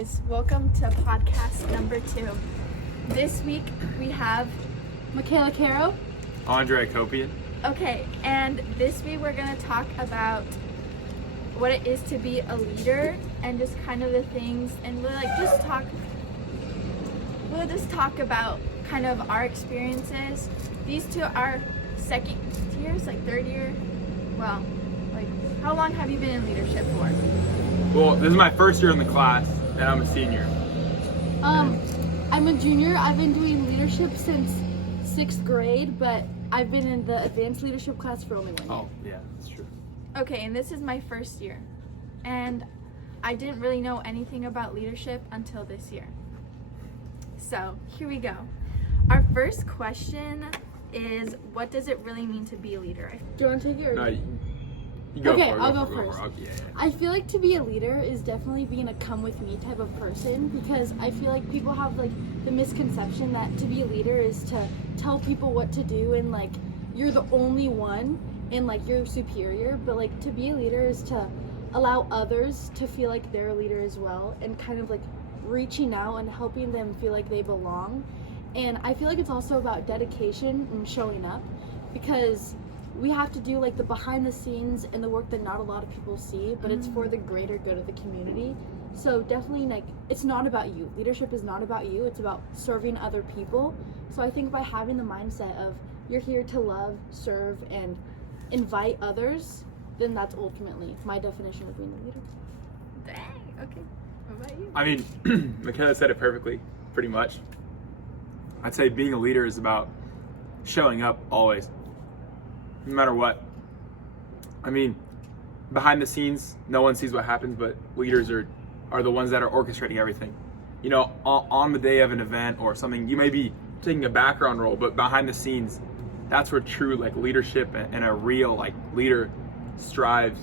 guys, welcome to podcast number 2. This week we have Mikayla, Caro. Akopyan. Okay, and this week we're going to talk about what it is to be a leader and just kind of the things, and we'll just talk about kind of our experiences. These two are second years, like third year. Well, like how long have you been in leadership for? Well, this is my first year in the class, and I'm a senior. I'm a junior. I've been doing leadership since 6th grade, but I've been in the advanced leadership class for only 1 year. Oh, yeah, that's true. Okay, and this is my first year. And I didn't really know anything about leadership until this year. So, here we go. Our first question is, what does it really mean to be a leader? Do you want to take it or? No, you go Okay, for it. I'll go first. Okay, yeah. I feel like to be a leader is definitely being a come with me type of person, because I feel like people have like the misconception that to be a leader is to tell people what to do and like you're the only one and like you're superior, but like to be a leader is to allow others to feel like they're a leader as well and kind of like reaching out and helping them feel like they belong. And I feel like it's also about dedication and showing up, because we have to do like the behind the scenes and the work that not a lot of people see, but it's for the greater good of the community. So definitely, like, it's not about you. Leadership is not about you. It's about serving other people. So I think by having the mindset of you're here to love, serve, and invite others, then that's ultimately my definition of being a leader. Dang, okay. What about you? I mean, Mikayla said it perfectly, pretty much. I'd say being a leader is about showing up always, no matter what. I mean, behind the scenes, no one sees what happens, but leaders are the ones that are orchestrating everything. You know, on the day of an event or something, you may be taking a background role, but behind the scenes, that's where true like leadership and a real like leader strives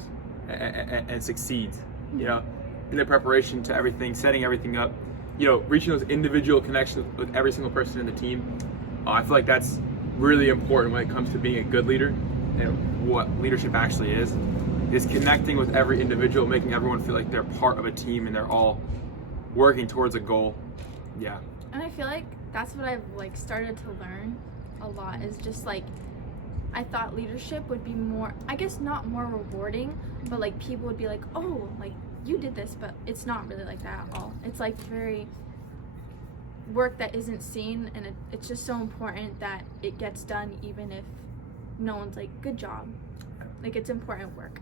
and succeeds. You know, in the preparation to everything, setting everything up, you know, reaching those individual connections with every single person in the team. I feel like that's really important when it comes to being a good leader, and what leadership actually is connecting with every individual, making everyone feel like they're part of a team and they're all working towards a goal. Yeah. And I feel like that's what I've like started to learn a lot, is just like I thought leadership would be more, I guess not more rewarding, but like people would be like, oh, like you did this, but it's not really like that at all. It's like very work that isn't seen, and it's just so important that it gets done even if no one's like, good job. Like, it's important work.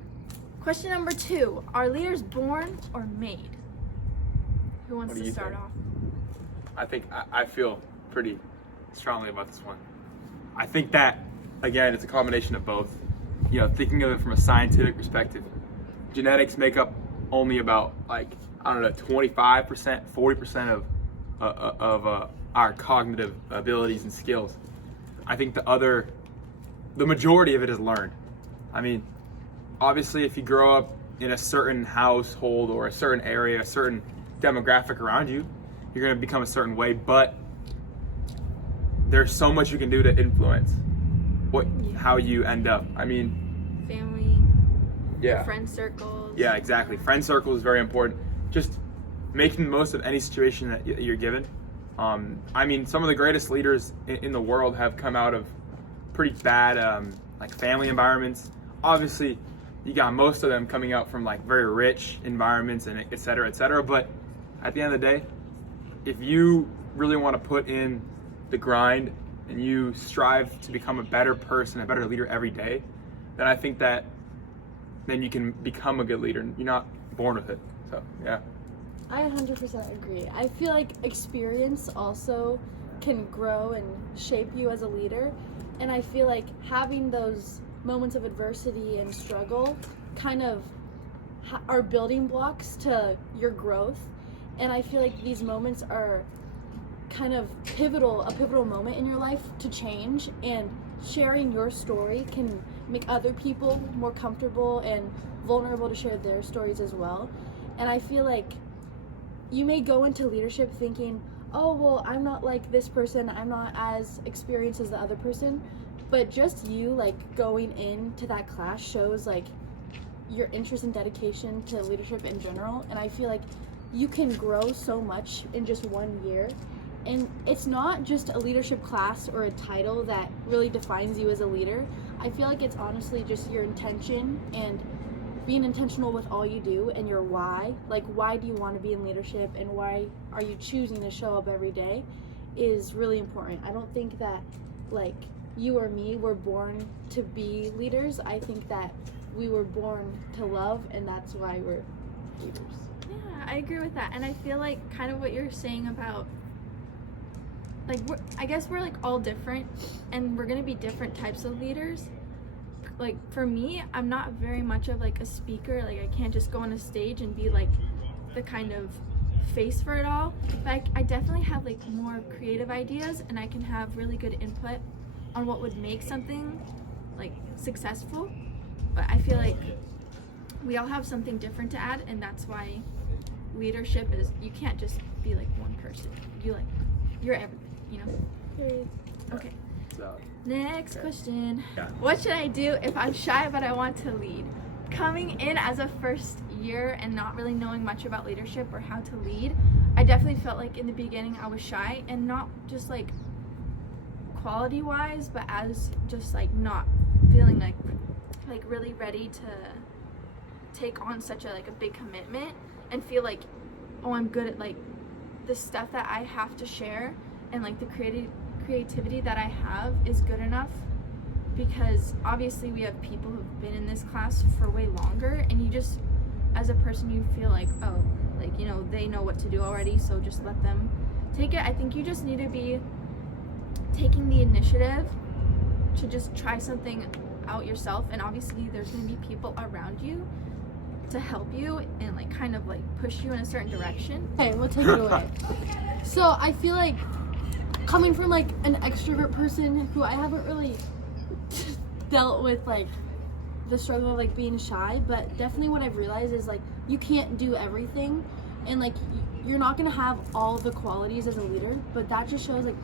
Question number 2, are leaders born or made? Who wants to start off? I think I feel pretty strongly about this one. I think that, again, it's a combination of both. You know, thinking of it from a scientific perspective, genetics make up only about like, I don't know, 25%, 40% of our cognitive abilities and skills. I think the majority of it is learned. I mean, obviously if you grow up in a certain household or a certain area, a certain demographic around you, you're going to become a certain way, but there's so much you can do to influence how you end up. I mean, Family, yeah, friend circles. Yeah, exactly. Friend circle is very important. Just making the most of any situation that you're given. I mean, some of the greatest leaders in the world have come out of pretty bad like family environments. Obviously, you got most of them coming out from like very rich environments and et cetera, et cetera. But at the end of the day, if you really want to put in the grind and you strive to become a better person, a better leader every day, then I think that then you can become a good leader. You're not born with it. So, yeah. I 100% agree. I feel like experience also can grow and shape you as a leader. And I feel like having those moments of adversity and struggle kind of are building blocks to your growth. And I feel like these moments are kind of a pivotal moment in your life to change, and sharing your story can make other people more comfortable and vulnerable to share their stories as well. And I feel like you may go into leadership thinking, oh, well, I'm not like this person, I'm not as experienced as the other person, but just you like going into that class shows like your interest and dedication to leadership in general. And I feel like you can grow so much in just 1 year. And it's not just a leadership class or a title that really defines you as a leader. I feel like it's honestly just your intention and being intentional with all you do and your why. Like, why do you want to be in leadership and why are you choosing to show up every day is really important. I don't think that, like, you or me were born to be leaders. I think that we were born to love, and that's why we're leaders. Yeah, I agree with that. And I feel like kind of what you're saying about, like, I guess we're like all different and we're gonna be different types of leaders. Like, for me, I'm not very much of like a speaker. Like, I can't just go on a stage and be like the kind of face for it all. But I definitely have like more creative ideas, and I can have really good input on what would make something like successful. But I feel like we all have something different to add, and that's why leadership is, you can't just be like one person. You're everything, you know? Okay. So, Next question. Yeah. What should I do if I'm shy but I want to lead? Coming in as a first year and not really knowing much about leadership or how to lead, I definitely felt like in the beginning I was shy, and not just like quality wise, but as just like not feeling like really ready to take on such a big commitment and feel like, oh, I'm good at like the stuff that I have to share, and like the creativity that I have is good enough, because obviously we have people who've been in this class for way longer, and you just, as a person, you feel like, oh, like, you know, they know what to do already, so just let them take it. I think you just need to be taking the initiative to just try something out yourself, and obviously there's going to be people around you to help you and like kind of like push you in a certain direction. Okay, we'll take it away. So I feel like, coming from like an extrovert person who I haven't really dealt with like the struggle of like being shy, but definitely what I've realized is like you can't do everything, and like you're not gonna have all the qualities as a leader, but that just shows like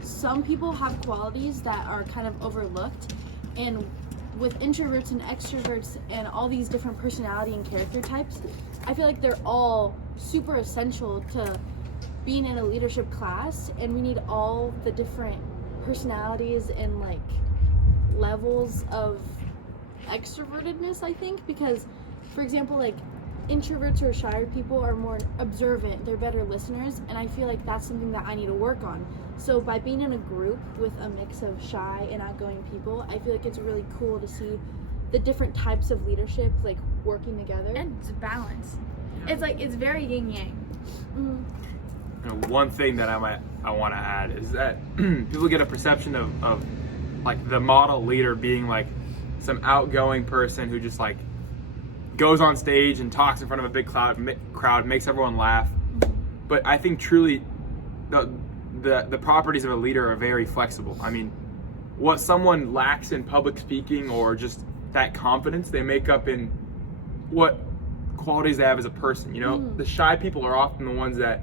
some people have qualities that are kind of overlooked. And with introverts and extroverts and all these different personality and character types, I feel like they're all super essential to being in a leadership class, and we need all the different personalities and like levels of extrovertedness, I think, because, for example, like introverts or shy people are more observant, they're better listeners, and I feel like that's something that I need to work on. So by being in a group with a mix of shy and outgoing people, I feel like it's really cool to see the different types of leadership like working together. And it's balance. It's like, it's very yin yang. Mm-hmm. You know, one thing that I want to add is that people get a perception of like the model leader being like some outgoing person who just like goes on stage and talks in front of a big crowd, makes everyone laugh. But I think truly the properties of a leader are very flexible. I mean, what someone lacks in public speaking or just that confidence, they make up in what qualities they have as a person. You know, the shy people are often the ones that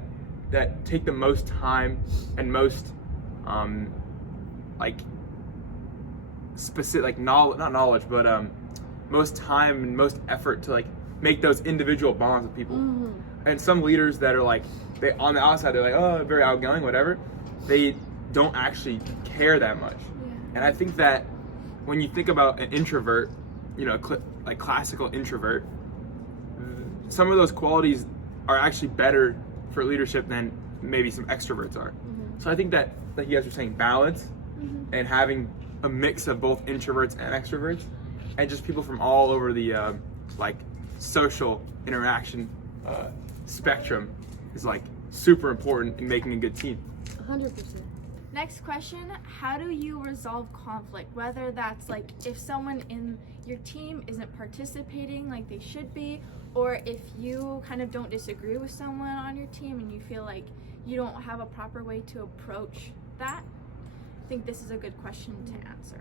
take the most time and most like specific, like knowledge, not knowledge, but most time and most effort to like make those individual bonds with people. And some leaders that are like, they on the outside they're like, oh, very outgoing, whatever, they don't actually care that much. And I think that when you think about an introvert, you know, like classical introvert, some of those qualities are actually better for leadership than maybe some extroverts are. So I think that, like you guys were saying, balance and having a mix of both introverts and extroverts, and just people from all over the like social interaction spectrum is like super important in making a good team. 100%. Next question, how do you resolve conflict? Whether that's like if someone in your team isn't participating like they should be, or if you kind of don't disagree with someone on your team and you feel like you don't have a proper way to approach that. I think this is a good question to answer.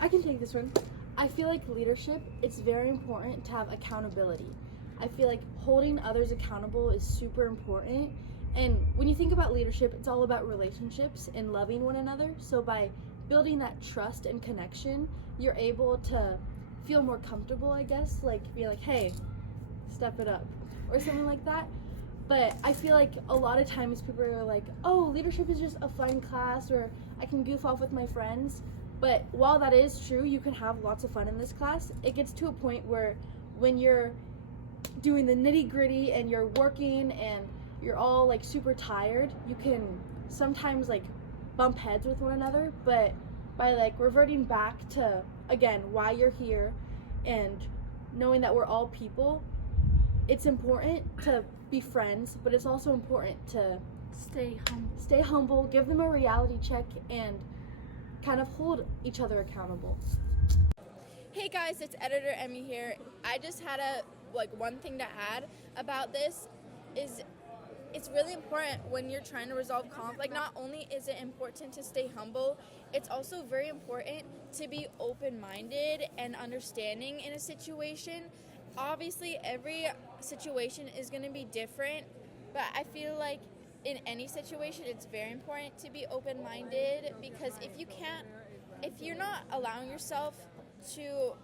I can take this one. I feel like leadership, it's very important to have accountability. I feel like holding others accountable is super important. And when you think about leadership, it's all about relationships and loving one another. So by building that trust and connection, you're able to feel more comfortable, I guess, like be like, hey, step it up or something like that. But I feel like a lot of times people are like, oh, leadership is just a fun class, or I can goof off with my friends. But while that is true, you can have lots of fun in this class. It gets to a point where when you're doing the nitty gritty and you're working and you're all like super tired, you can sometimes like bump heads with one another. But by like reverting back to, again, why you're here and knowing that we're all people, it's important to be friends, but it's also important to stay humble, give them a reality check, and kind of hold each other accountable. Hey guys, it's Editor Emmy here. I just had one thing to add about this is it's really important when you're trying to resolve conflict. Not only is it important to stay humble, it's also very important to be open-minded and understanding in a situation. Obviously, every situation is going to be different, but I feel like in any situation, it's very important to be open-minded, because if you're not allowing yourself to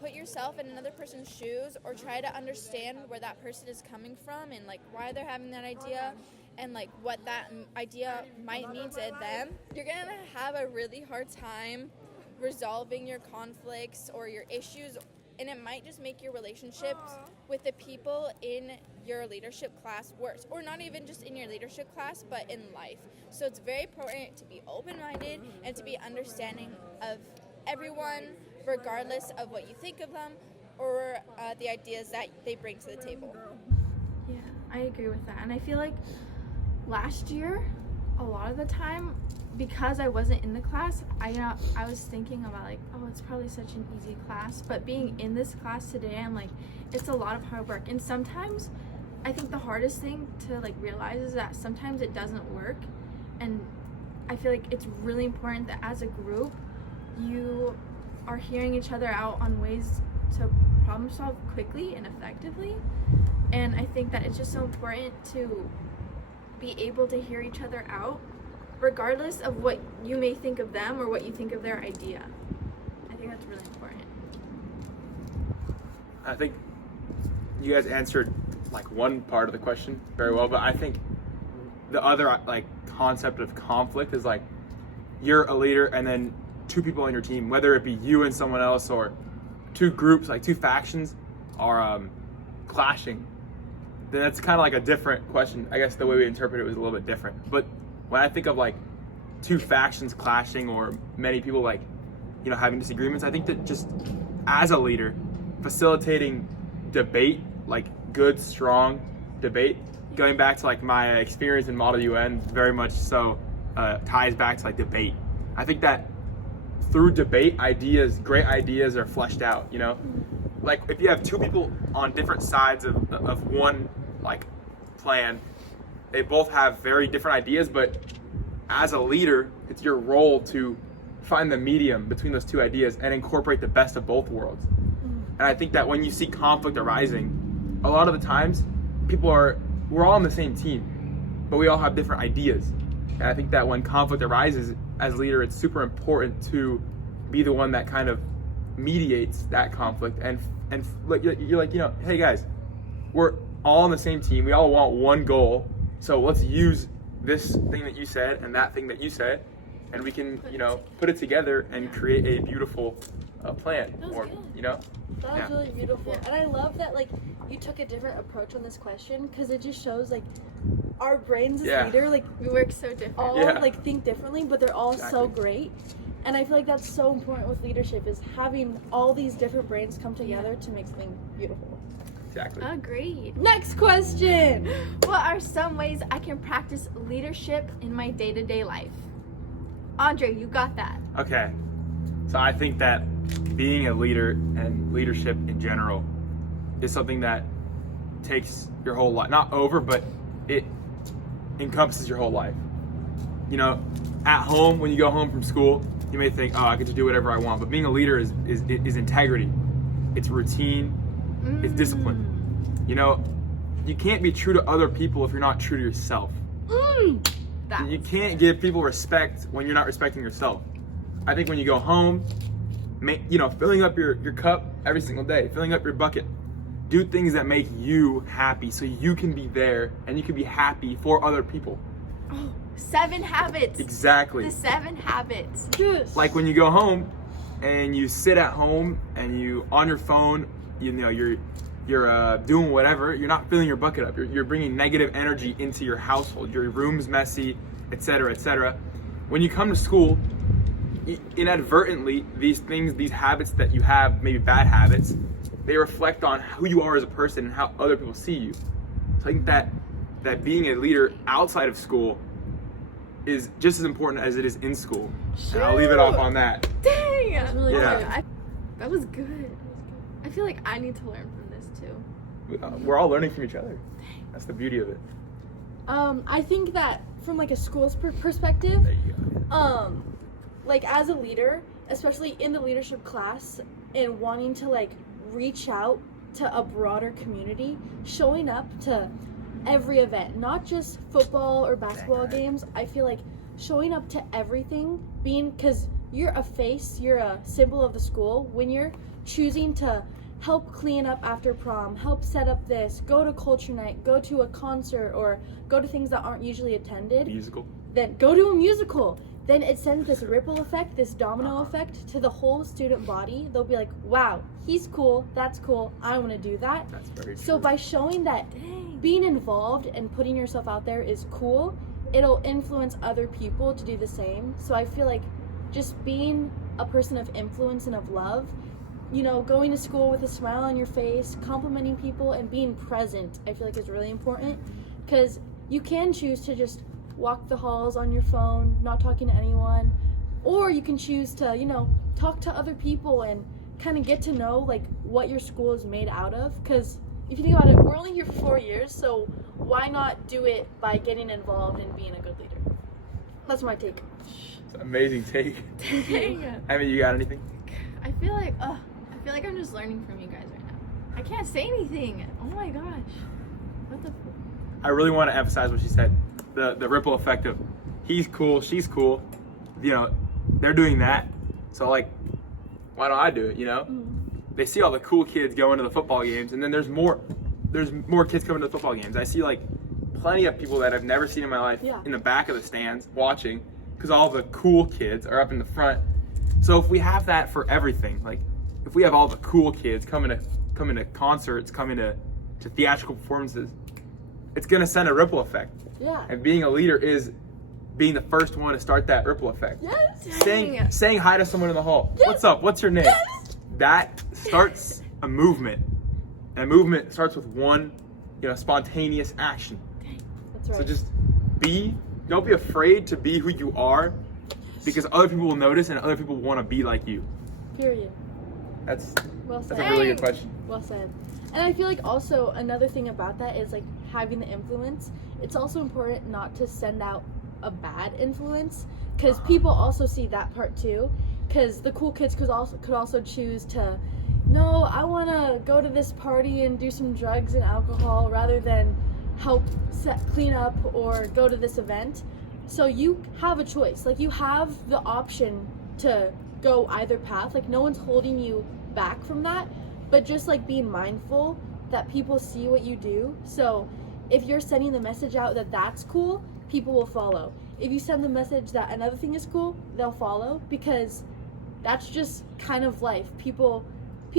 put yourself in another person's shoes or try to understand where that person is coming from and like why they're having that idea and like what that idea might mean to them, you're going to have a really hard time resolving your conflicts or your issues, and it might just make your relationships with the people in your leadership class worse, or not even just in your leadership class, but in life. So it's very important to be open-minded and to be understanding of everyone, regardless of what you think of them or the ideas that they bring to the table. Yeah, I agree with that. And I feel like last year, a lot of the time, because I wasn't in the class, I was thinking about like, oh, it's probably such an easy class. But being in this class today, I'm like, it's a lot of hard work. And sometimes I think the hardest thing to like realize is that sometimes it doesn't work. And I feel like it's really important that as a group, you are hearing each other out on ways to problem solve quickly and effectively. And I think that it's just so important to be able to hear each other out, regardless of what you may think of them or what you think of their idea. I think that's really important. I think you guys answered like one part of the question very well, but I think the other like concept of conflict is like you're a leader and then two people on your team, whether it be you and someone else or two groups, like two factions are clashing, then that's kind of like a different question. I guess the way we interpret it was a little bit different. But when I think of like two factions clashing or many people like, you know, having disagreements, I think that just as a leader, facilitating debate, like good, strong debate, going back to like my experience in Model UN, very much so ties back to like debate. I think that through debate, great ideas are fleshed out, you know? Like if you have two people on different sides of one like plan, they both have very different ideas, but as a leader, it's your role to find the medium between those two ideas and incorporate the best of both worlds. And I think that when you see conflict arising, a lot of the times we're all on the same team, but we all have different ideas. And I think that when conflict arises, as leader, it's super important to be the one that kind of mediates that conflict and like you're like, you know, hey guys, we're all on the same team. We all want one goal. So let's use this thing that you said and that thing that you said, and we can, you know, put it together and create a beautiful plan. Or, you know, that was really beautiful. And I love that like you took a different approach on this question, because it just shows like our brains as leader, like we work so different. All like think differently, but they're all so great. And I feel like that's so important with leadership, is having all these different brains come together to make something beautiful. Exactly. Agreed. Next question. What are some ways I can practice leadership in my day-to-day life? Andre, you got that. Okay. So I think that being a leader and leadership in general is something that takes your whole life, not over, but it encompasses your whole life. You know, at home, when you go home from school, you may think, oh, I get to do whatever I want. But being a leader is integrity. It's routine. It's discipline. You know, you can't be true to other people if you're not true to yourself. You can't give people respect when you're not respecting yourself. I think when you go home, you know, filling up your cup every single day, filling up your bucket, do things that make you happy so you can be there and you can be happy for other people. Oh, 7 habits. Exactly. The 7 habits. Yes. Like when you go home and you sit at home and you on your phone, you're doing whatever, you're not filling your bucket up. You're bringing negative energy into your household. Your room's messy, etc., etc. When you come to school, inadvertently, these habits that you have, maybe bad habits, they reflect on who you are as a person and how other people see you. So I think that being a leader outside of school is just as important as it is in school. And I'll leave it off on that. Dang! That was really Yeah. good. That was good. I feel like I need to learn from this too. We're all learning from each other. That's the beauty of it. I think that from like a school's perspective, There you go. like as a leader, especially in the leadership class, and wanting to like reach out to a broader community, showing up to every event, not just football or basketball games. I feel like showing up to everything, because you're a face, you're a symbol of the school. When you're choosing to help clean up after prom, help set up this, go to culture night, go to a concert, or go to things that aren't usually attended, Musical. then go to a musical. Then it sends this ripple effect, this domino effect to the whole student body. They'll be like, wow, he's cool, that's cool, I want to do that. That's very true. So by showing that Dang. being involved and putting yourself out there is cool, it'll influence other people to do the same. So I feel like just being a person of influence and of love, going to school with a smile on your face, complimenting people, and being present, I feel like is really important. Because you can choose to just walk the halls on your phone, not talking to anyone, or you can choose to, talk to other people and kind of get to know like what your school is made out of. Because if you think about it, we're only here for 4 years, so why not do it by getting involved and being a good leader? That's my take. It's an amazing take. Dang. Emmy, you got anything? I feel like I'm just learning from you guys right now. I can't say anything. Oh my gosh. What the I really want to emphasize what she said. The ripple effect of he's cool, she's cool. They're doing that. So like, why don't I do it? They see all the cool kids going to the football games, and then there's more kids coming to the football games. I see like plenty of people that I've never seen in my life in the back of the stands watching, because all the cool kids are up in the front. So if we have that for everything, like if we have all the cool kids coming to concerts, coming to theatrical performances, it's gonna send a ripple effect. Yeah. And being a leader is being the first one to start that ripple effect. Yes. Saying hi to someone in the hall. Yes. What's up? What's your name? Yes. That starts a movement. And a movement starts with one, spontaneous action. That's right. So just don't be afraid to be who you are, because other people will notice and other people want to be like you. Period. That's Well said. a really good question. Well said. And I feel like also another thing about that is like having the influence. It's also important not to send out a bad influence, because people also see that part too. Because the cool kids could also choose to, no, I want to go to this party and do some drugs and alcohol rather than help clean up or go to this event. So you have a choice. Like you have the option to go either path. Like no one's holding you back from that, but just like being mindful that people see what you do. So if you're sending the message out that that's cool, people will follow. If you send the message that another thing is cool, they'll follow, because that's just kind of life. People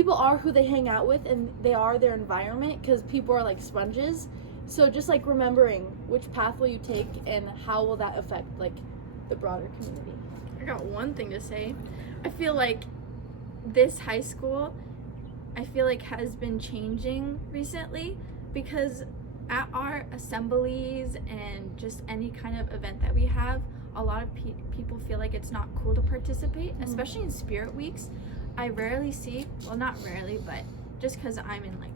are who they hang out with, and they are their environment, because people are like sponges. So just like remembering which path will you take and how will that affect like the broader community. I got one thing to say. I feel like this high school, has been changing recently, because at our assemblies and just any kind of event that we have, a lot of people feel like it's not cool to participate, especially in spirit weeks. I rarely see, well, not rarely, but just because I'm in like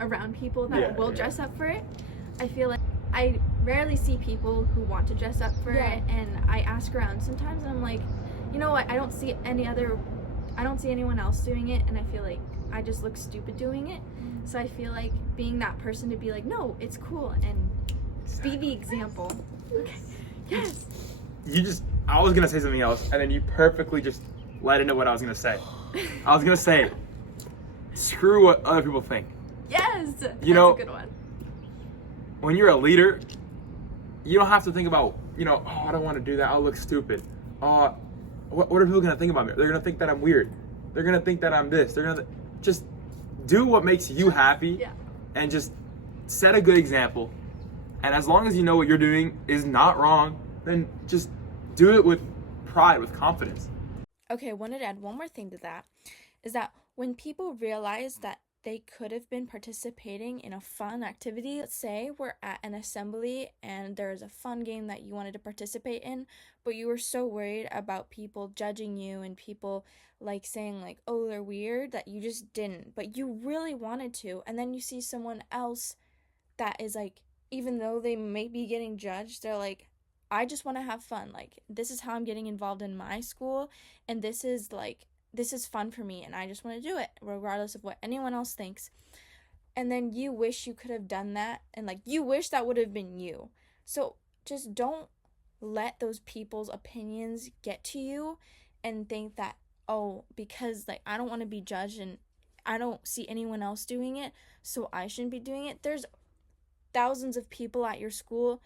around people that will dress up for it, I feel like I rarely see people who want to dress up for it. And I ask around sometimes, and I'm like, you know what, I don't see anyone else doing it, and I feel like I just look stupid doing it. So I feel like being that person to be like, no, it's cool, and be the example. Okay. Yes. I was gonna say something else, and then you perfectly just led into what I was gonna say. I was gonna say, screw what other people think. Yes. That's You know, a good one. when you're a leader, you don't have to think about, oh, I don't want to do that. I'll look stupid. What are people going to think about me? They're going to think that I'm weird. They're going to think that I'm this. They're going to just do what makes you happy. Yeah. And just set a good example. And as long as you know what you're doing is not wrong, then just do it with pride, with confidence. Okay, I wanted to add one more thing to that, is that when people realize that they could have been participating in a fun activity, let's say we're at an assembly and there's a fun game that you wanted to participate in, but you were so worried about people judging you and people like saying like, oh, they're weird, that you just didn't, but you really wanted to. And then you see someone else that is like, even though they may be getting judged, they're like, I just want to have fun. Like, this is how I'm getting involved in my school, and this is fun for me, and I just want to do it, regardless of what anyone else thinks. And then you wish you could have done that, and like, you wish that would have been you. So just don't let those people's opinions get to you and think that, oh, because like I don't want to be judged and I don't see anyone else doing it, so I shouldn't be doing it. There's thousands of people at your school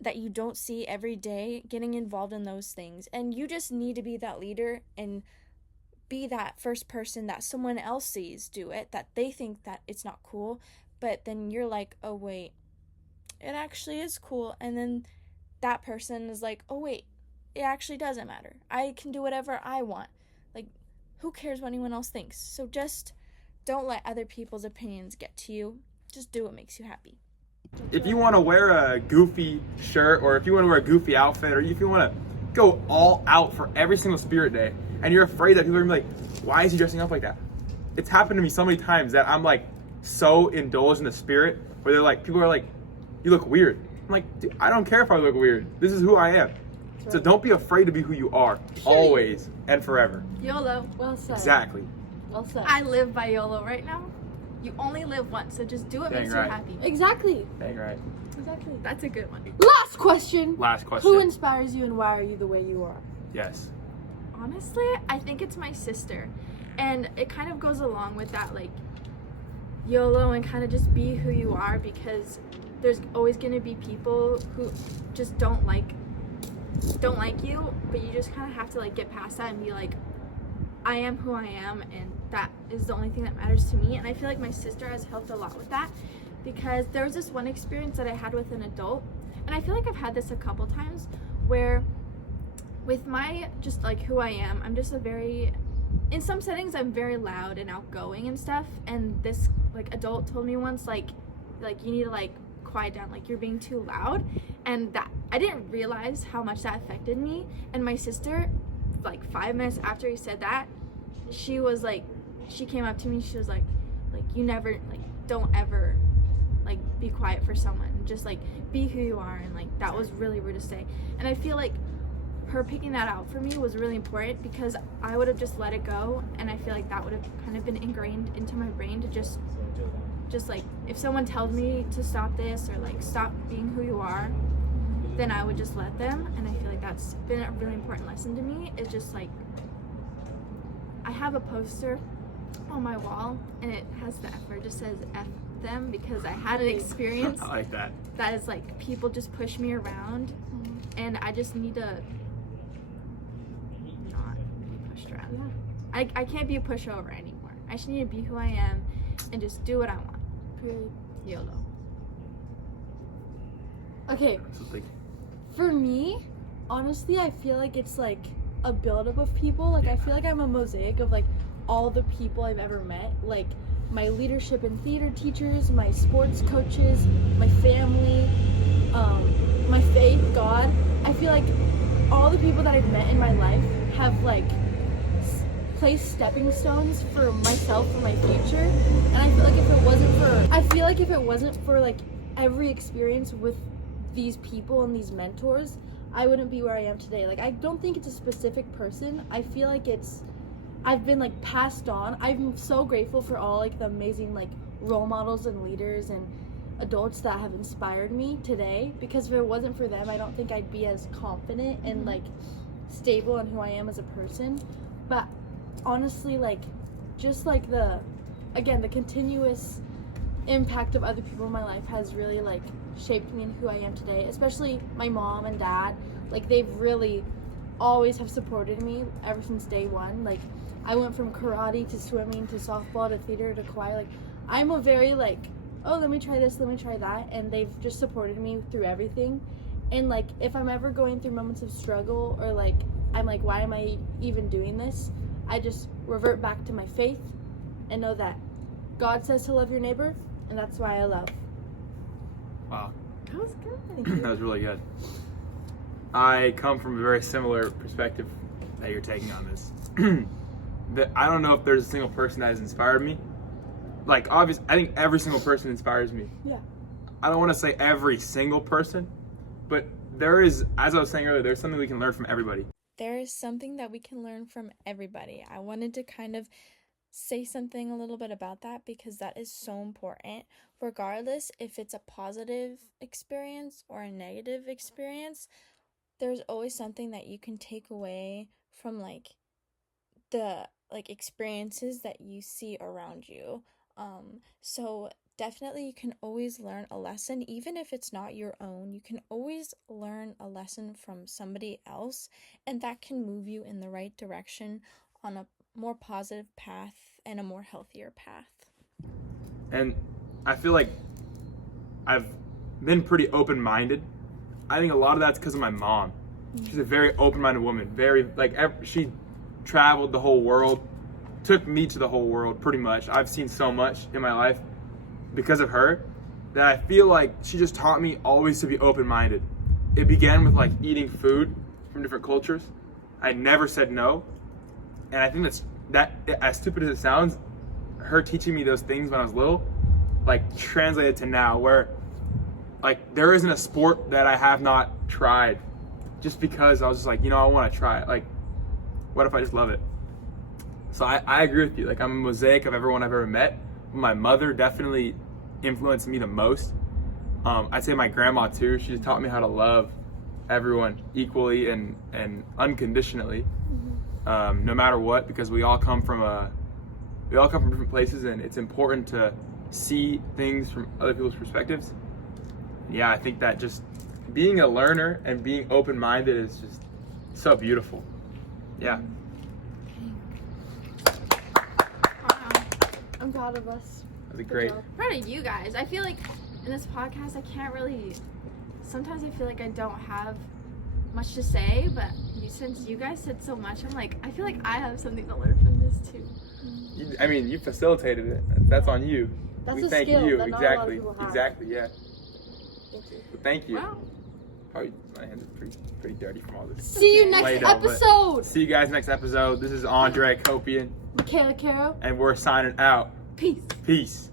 that you don't see every day getting involved in those things, and you just need to be that leader and be that first person that someone else sees do it, that they think that it's not cool, but then you're like, oh wait, it actually is cool. And then that person is like, oh wait, it actually doesn't matter, I can do whatever I want. Like, who cares what anyone else thinks? So just don't let other people's opinions get to you. Just do what makes you happy. If you want to wear a goofy shirt, or if you want to wear a goofy outfit, or if you want to go all out for every single spirit day, and you're afraid that people are going to be like, why is he dressing up like that? It's happened to me so many times that I'm like so indulged in the spirit where they're like, people are like, you look weird. I'm like, dude, I don't care if I look weird. This is who I am. Right. So don't be afraid to be who you are, always and forever. YOLO. Well said. Exactly. Well said. I live by YOLO right now. You only live once, so just do what makes right. you happy. Exactly. Dang right. Exactly. That's a good one. Last question. Last question. Who inspires you and why are you the way you are? Yes. Honestly, I think it's my sister. And it kind of goes along with that, like, YOLO and kind of just be who you are, because there's always going to be people who just don't like you, but you just kind of have to like get past that and be like, I am who I am, and that is the only thing that matters to me. And I feel like my sister has helped a lot with that, because there was this one experience that I had with an adult, and I feel like I've had this a couple times, where with my just like who I am, I'm just in some settings I'm very loud and outgoing and stuff, and this like adult told me once like you need to like quiet down, like you're being too loud. And that I didn't realize how much that affected me. And my sister, like 5 minutes after he said that, she came up to me, she was like you never, like, don't ever like be quiet for someone, just like be who you are. And like that was really rude to say, and I feel like her picking that out for me was really important, because I would have just let it go, and I feel like that would have kind of been ingrained into my brain to just like, if someone tells me to stop this or like stop being who you are, then I would just let them. And I feel like that's been a really important lesson to me. It's just like, I have a poster on my wall and it has the F word, it just says F them, because I had an experience I like that is like people just push me around, and I just need to not be pushed around. Yeah. I can't be a pushover anymore. I just need to be who I am and just do what I want. Period. YOLO. Okay. For me, honestly, I feel like it's like a buildup of people. Like, I feel like I'm a mosaic of like all the people I've ever met. Like my leadership and theater teachers, my sports coaches, my family, my faith, God. I feel like all the people that I've met in my life have like placed stepping stones for myself and my future. And I feel like if it wasn't for like every experience with these people and these mentors, I wouldn't be where I am today. Like, I don't think it's a specific person. I feel like I've been like passed on. I'm so grateful for all like the amazing like role models and leaders and adults that have inspired me today, because if it wasn't for them, I don't think I'd be as confident and like stable in who I am as a person. But honestly, like, just like the continuous impact of other people in my life has really like shaped me in who I am today, especially my mom and dad. Like they've really always have supported me ever since day one. Like I went from karate to swimming to softball to theater to choir. Like I'm a very like, oh, let me try this, let me try that, and they've just supported me through everything. And like if I'm ever going through moments of struggle or like I'm like, why am I even doing this, I just revert back to my faith and know that God says to love your neighbor, and that's why I love. Wow. That was good. That was really good. I come from a very similar perspective that you're taking on this. I don't know if there's a single person that has inspired me. Like, obviously, I think every single person inspires me. Yeah. I don't want to say every single person, but there is, as I was saying earlier, there's something we can learn from everybody. There is something that we can learn from everybody. I wanted to kind of say something a little bit about that because that is so important. Regardless if it's a positive experience or a negative experience, there's always something that you can take away from like the like experiences that you see around you. So definitely you can always learn a lesson, even if it's not your own. You can always learn a lesson from somebody else, and that can move you in the right direction on a more positive path and a more healthier path. And I feel like I've been pretty open-minded. I think a lot of that's because of my mom. She's a very open-minded woman. Very, like, she traveled the whole world, took me to the whole world pretty much. I've seen so much in my life because of her that I feel like she just taught me always to be open-minded. It began with like eating food from different cultures. I never said no. And I think that as stupid as it sounds, her teaching me those things when I was little, like translated to now where like there isn't a sport that I have not tried just because I was just like, you know, I want to try it. Like, what if I just love it? So I agree with you. Like I'm a mosaic of everyone I've ever met. My mother definitely influenced me the most. I'd say my grandma too. She just taught me how to love everyone equally and unconditionally, no matter what, because we all come from different places, and it's important to see things from other people's perspectives. Yeah, I think that just being a learner and being open-minded is just so beautiful. Yeah. I'm proud of us. That'd be great. Proud of you guys. I feel like in this podcast I can't really, sometimes I feel like I don't have much to say, but since you guys said so much, I'm like, I feel like I have something to learn from this too. You facilitated it. That's on you. That's we a thank skill you. that not a lot of Exactly. people have. Exactly. Yeah. Thank you. But thank you. Wow. Probably my hands are pretty dirty from all this. See you next Play-Doh, but episode. See you guys next episode. This is Andre Akopyan, Mikayla, Caro. and we're signing out. Peace. Peace.